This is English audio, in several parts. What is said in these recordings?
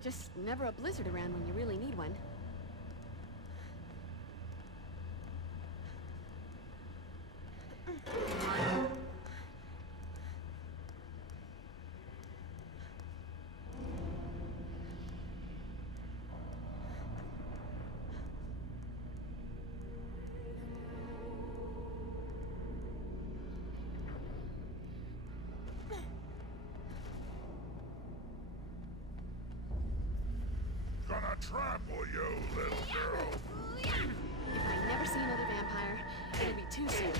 Just never a blizzard around when you really need one. Gonna trample you, little girl. If I never see another vampire, it'll be too soon.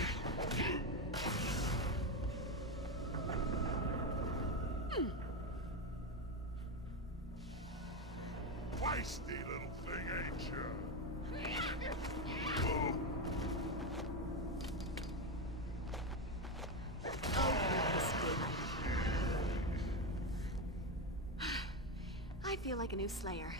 Feisty little thing, ain't you? I feel like a new Slayer.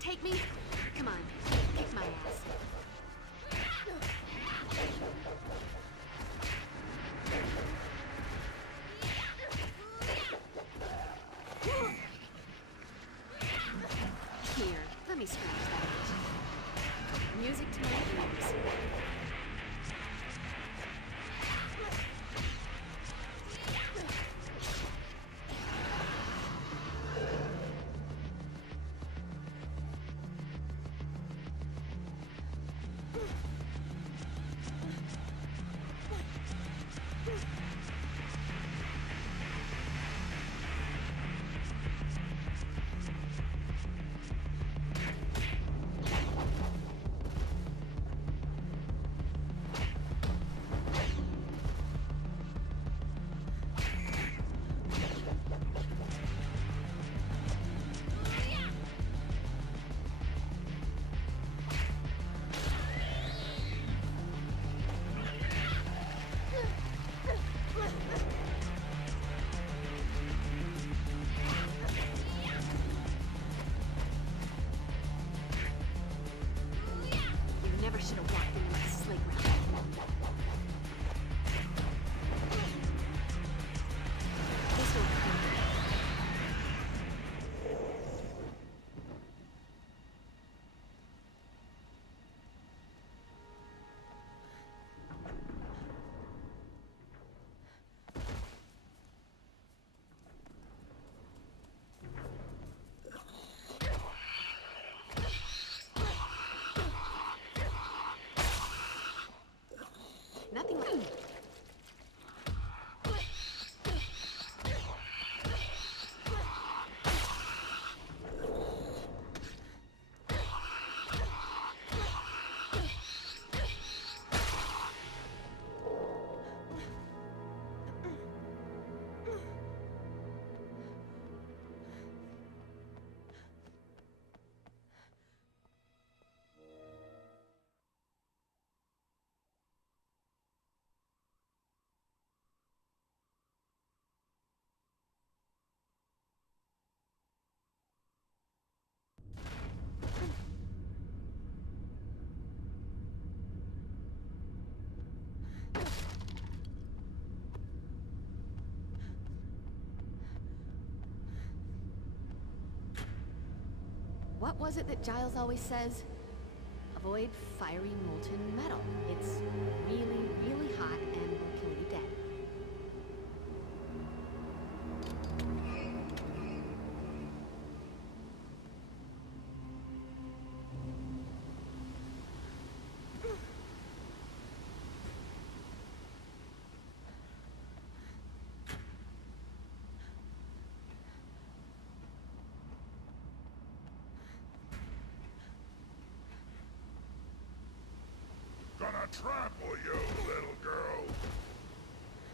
Take me? Come on, kick my ass. Here, let me scratch that. Music to my ears. What was it that Giles always says? Avoid fiery molten metal. It's really, really hot and will kill you dead. Gonna trample you, little girl.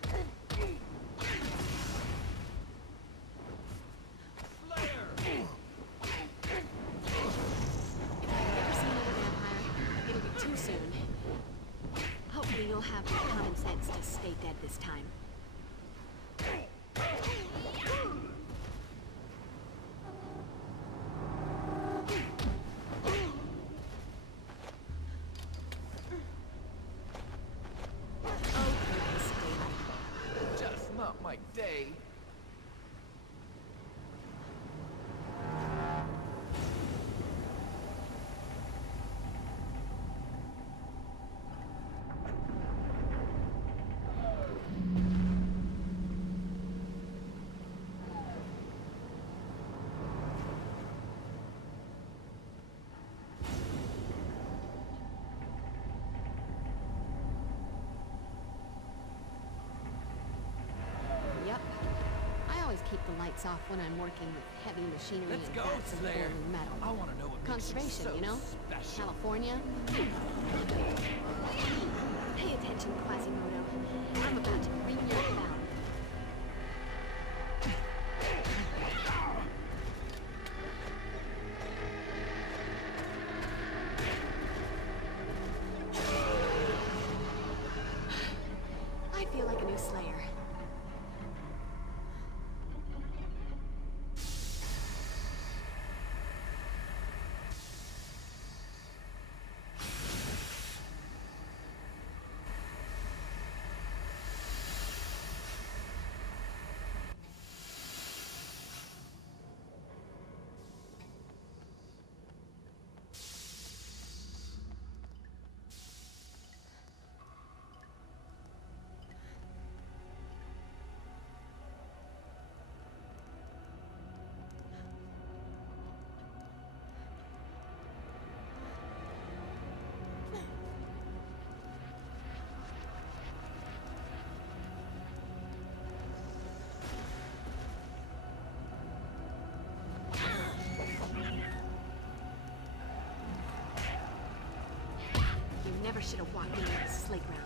If I've never seen another vampire, it'll be too soon. Hopefully you'll have the common sense to stay dead this time. Just not my day. Yep. I always keep the lights off when I'm working with heavy machinery Let's and go, vats of Slayer. boiling metal. I want to know what makes you Conservation, so you know? special. California. Pay attention, Quasimodo. I'm about to bring your about. I feel like a new Slayer. You never should have walked into this slate round.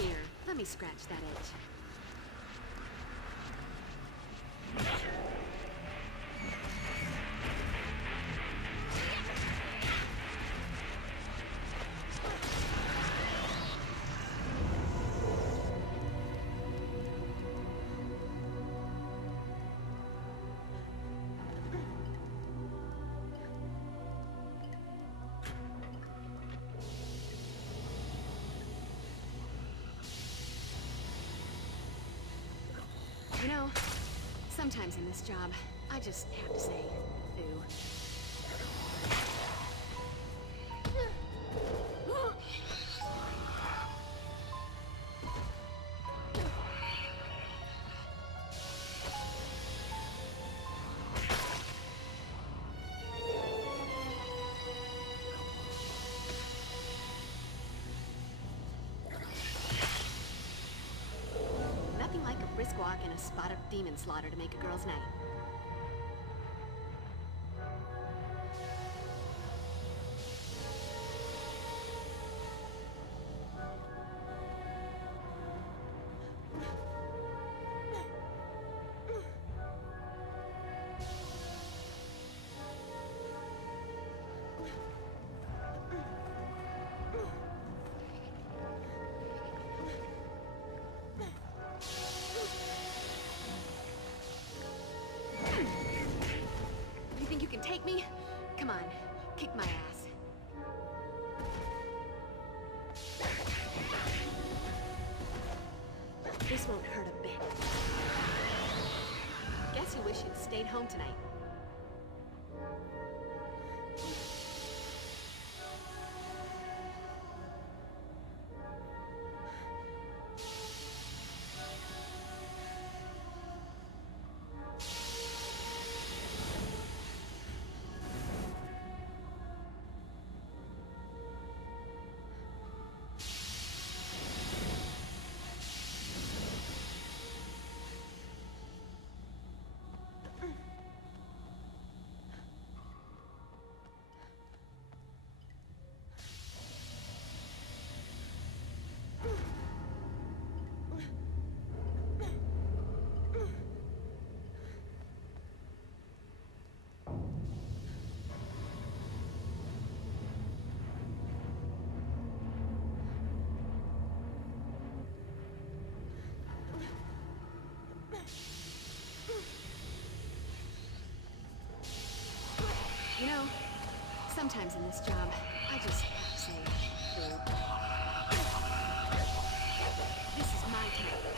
Here, let me scratch that itch. You know, sometimes in this job, I just have to say, ooh. Nothing like a brisk walk and a spot of demon slaughter to make a girl's night. me? Come on, kick my ass. This won't hurt a bit. Guess you wish you'd stayed home tonight. You know, sometimes in this job, I just say, food. This is my time.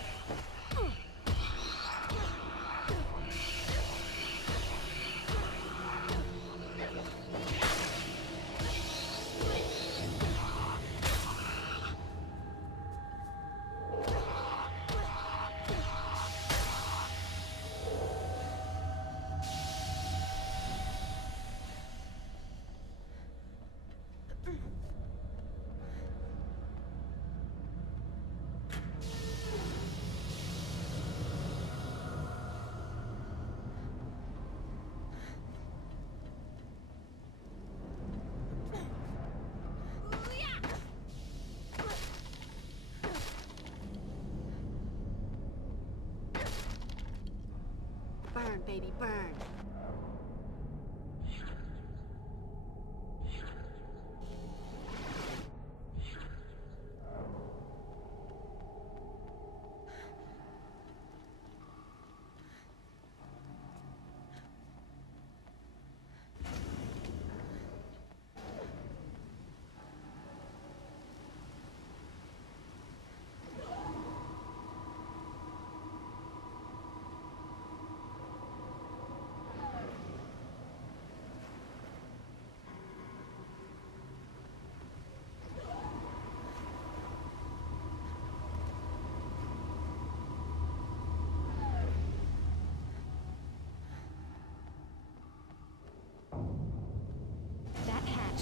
Burn, baby, burn.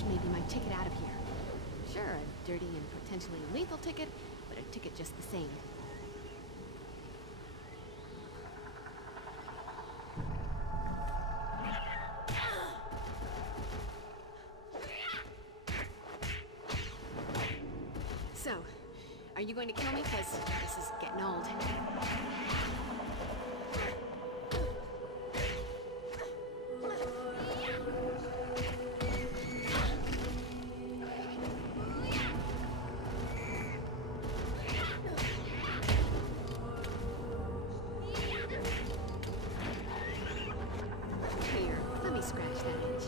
Maybe my ticket out of here. Sure, a dirty and potentially lethal ticket, but a ticket just the same. So, are you going to kill me? Because this is getting old. Scratch that itch.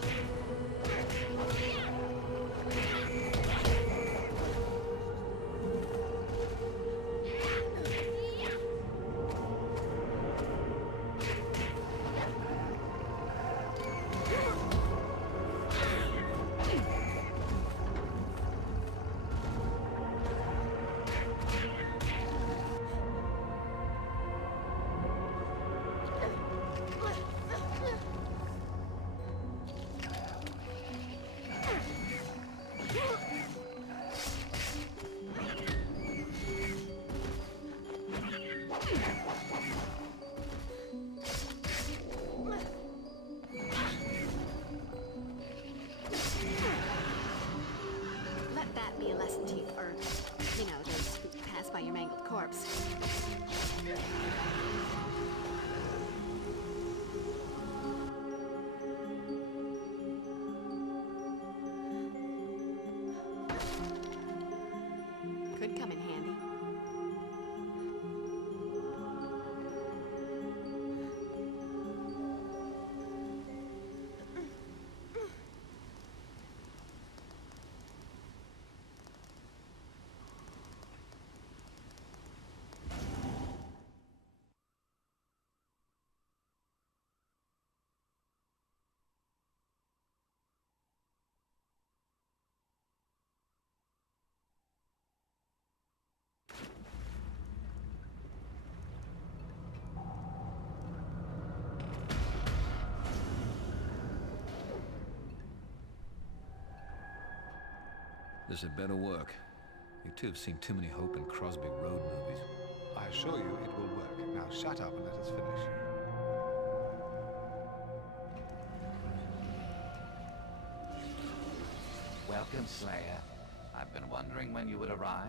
This had better work. You two have seen too many Hope and Crosby road movies. I assure you it will work. Now shut up and let us finish. Welcome, Slayer. I've been wondering when you would arrive.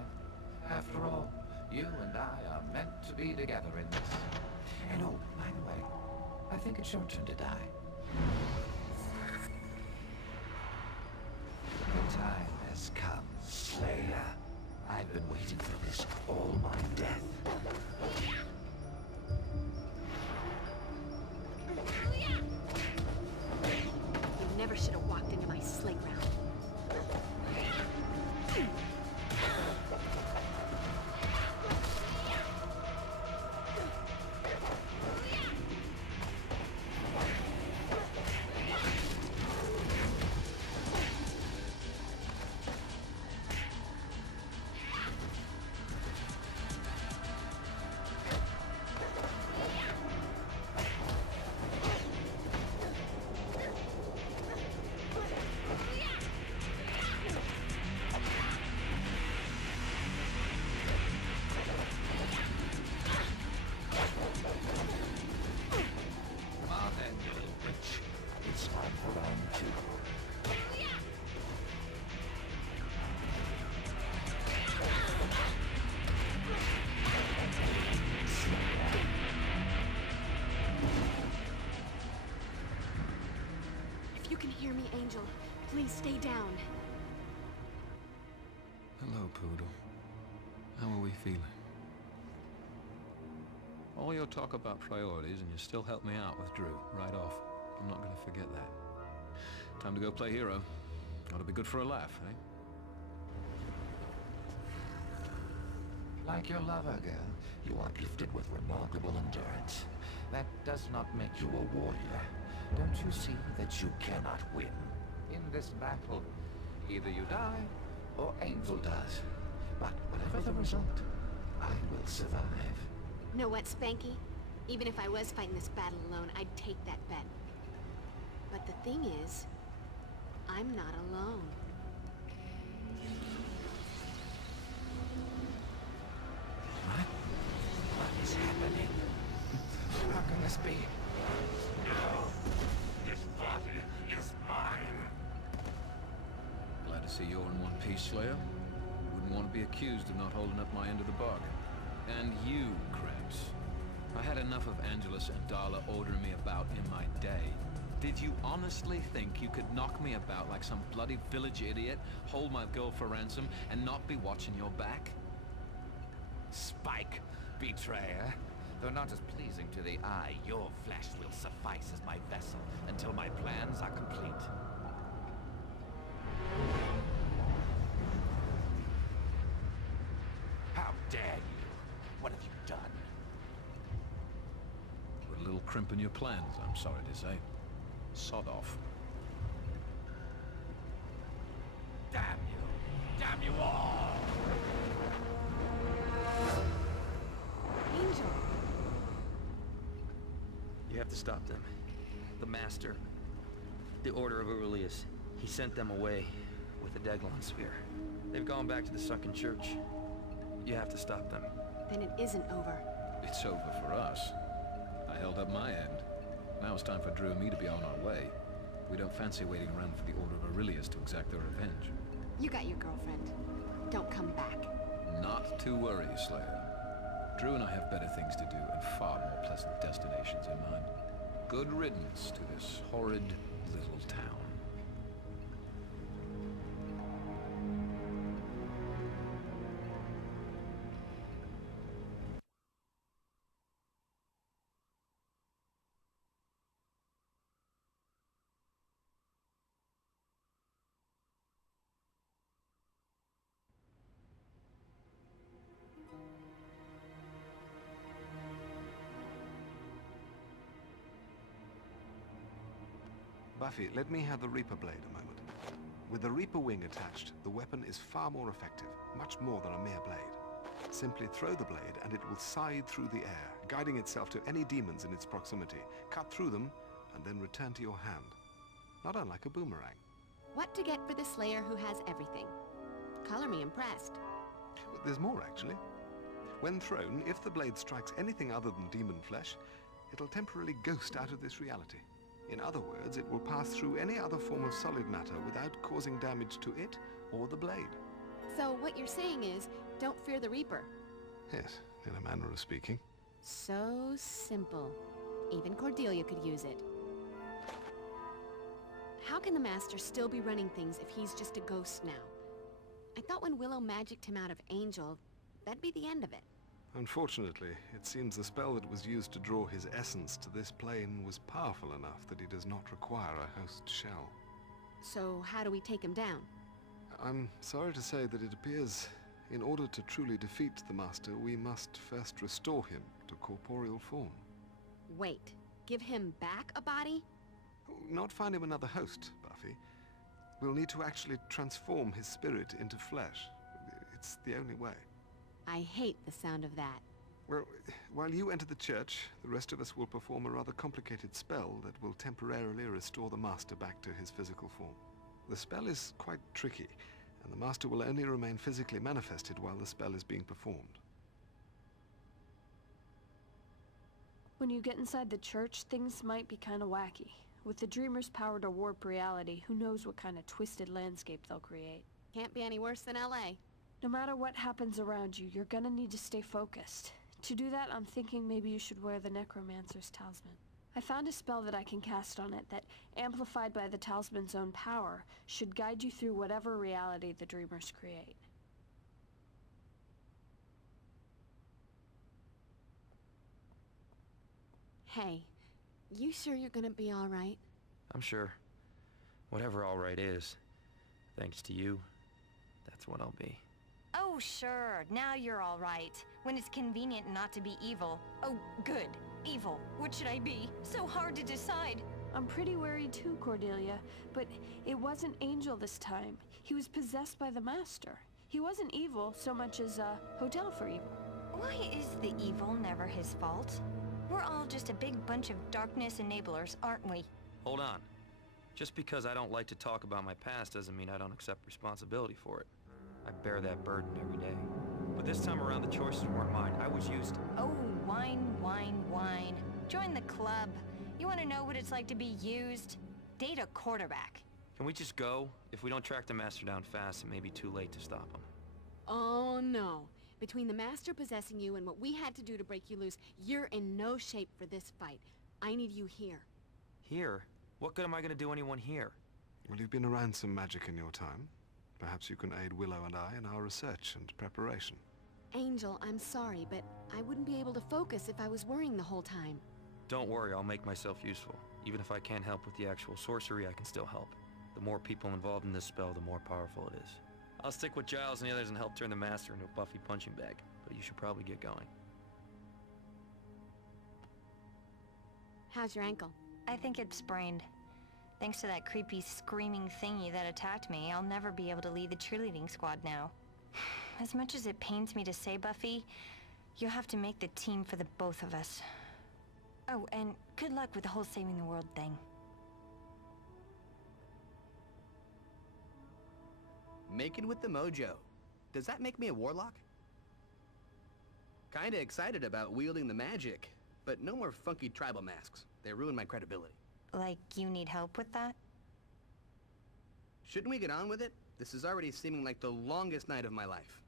After all, you and I are meant to be together in this. And oh, by the way, I think it's your turn to die. The time has come, Slayer. I've been waiting for this all my death. You never should have walked into my sleigh ground. If you can hear me, Angel, please stay down. Hello, Poodle. How are we feeling? All your talk about priorities, and you still help me out with Drew, right off. I'm not gonna forget that. Time to go play hero. Ought to be good for a laugh, eh? Like your lover, girl, you are gifted with remarkable endurance. That does not make you a warrior. Don't you see that you cannot win? In this battle, either you die, or Angel does. But whatever the result, I will survive. Know what, Spanky? Even if I was fighting this battle alone, I'd take that bet. But the thing is, I'm not alone. What is happening? How can this be? No! This body is mine! Glad to see you're in one piece, Slayer. Wouldn't want to be accused of not holding up my end of the bargain. And you, Krebs. I had enough of Angelus and Darla ordering me about in my day. Did you honestly think you could knock me about like some bloody village idiot, hold my girl for ransom, and not be watching your back? Spike, betrayer. Though not as pleasing to the eye, your flesh will suffice as my vessel until my plans are complete. How dare you? What have you done? Put a little crimp in your plans, I'm sorry to say. Sod off. Damn you! Damn you all! Angel! You have to stop them. The Master, the Order of Aurelius, he sent them away with the Deglon Sphere. They've gone back to the sunken church. You have to stop them. Then it isn't over. It's over for us. I held up my end. Now it's time for Drew and me to be on our way. We don't fancy waiting around for the Order of Aurelius to exact their revenge. You got your girlfriend. Don't come back. Not to worry, Slayer. Drew and I have better things to do and far more pleasant destinations in mind. Good riddance to this horrid little town. Buffy, let me have the Reaper blade a moment. With the Reaper wing attached, the weapon is far more effective, much more than a mere blade. Simply throw the blade and it will scythe through the air, guiding itself to any demons in its proximity, cut through them, and then return to your hand. Not unlike a boomerang. What to get for the Slayer who has everything? Color me impressed. But there's more, actually. When thrown, if the blade strikes anything other than demon flesh, it'll temporarily ghost out of this reality. In other words, it will pass through any other form of solid matter without causing damage to it or the blade. So what you're saying is, don't fear the Reaper. Yes, in a manner of speaking. So simple. Even Cordelia could use it. How can the Master still be running things if he's just a ghost now? I thought when Willow magicked him out of Angel, that'd be the end of it. Unfortunately, it seems the spell that was used to draw his essence to this plane was powerful enough that he does not require a host shell. So how do we take him down? I'm sorry to say that it appears, in order to truly defeat the Master, we must first restore him to corporeal form. Wait, give him back a body? Not find him another host, Buffy. We'll need to actually transform his spirit into flesh. It's the only way. I hate the sound of that. Well, while you enter the church, the rest of us will perform a rather complicated spell that will temporarily restore the Master back to his physical form. The spell is quite tricky, and the Master will only remain physically manifested while the spell is being performed. When you get inside the church, things might be kind of wacky. With the Dreamer's power to warp reality, who knows what kind of twisted landscape they'll create. Can't be any worse than LA. No matter what happens around you, you're gonna need to stay focused. To do that, I'm thinking maybe you should wear the Necromancer's talisman. I found a spell that I can cast on it that, amplified by the talisman's own power, should guide you through whatever reality the Dreamers create. Hey, you sure you're gonna be all right? I'm sure. Whatever all right is, thanks to you, that's what I'll be. Oh, sure. Now you're all right. When it's convenient not to be evil. Oh, good. Evil. What should I be? So hard to decide. I'm pretty worried too, Cordelia, but it wasn't Angel this time. He was possessed by the Master. He wasn't evil so much as a hotel for evil. Why is the evil never his fault? We're all just a big bunch of darkness enablers, aren't we? Hold on. Just because I don't like to talk about my past doesn't mean I don't accept responsibility for it. I bear that burden every day. But this time around, the choices weren't mine. I was used. Oh, wine, wine, wine. Join the club. You want to know what it's like to be used? Date a quarterback. Can we just go? If we don't track the Master down fast, it may be too late to stop him. Oh no. Between the Master possessing you and what we had to do to break you loose, you're in no shape for this fight. I need you here. Here? What good am I gonna do anyone here? Well, you've been around some magic in your time. Perhaps you can aid Willow and I in our research and preparation. Angel, I'm sorry, but I wouldn't be able to focus if I was worrying the whole time. Don't worry, I'll make myself useful. Even if I can't help with the actual sorcery, I can still help. The more people involved in this spell, the more powerful it is. I'll stick with Giles and the others and help turn the Master into a Buffy punching bag, but you should probably get going. How's your ankle? I think it's sprained. Thanks to that creepy screaming thingy that attacked me, I'll never be able to lead the cheerleading squad now. As much as it pains me to say, Buffy, you'll have to make the team for the both of us. Oh, and good luck with the whole saving the world thing. Making with the mojo. Does that make me a warlock? Kinda excited about wielding the magic, but no more funky tribal masks. They ruin my credibility. Like, you need help with that? Shouldn't we get on with it? This is already seeming like the longest night of my life.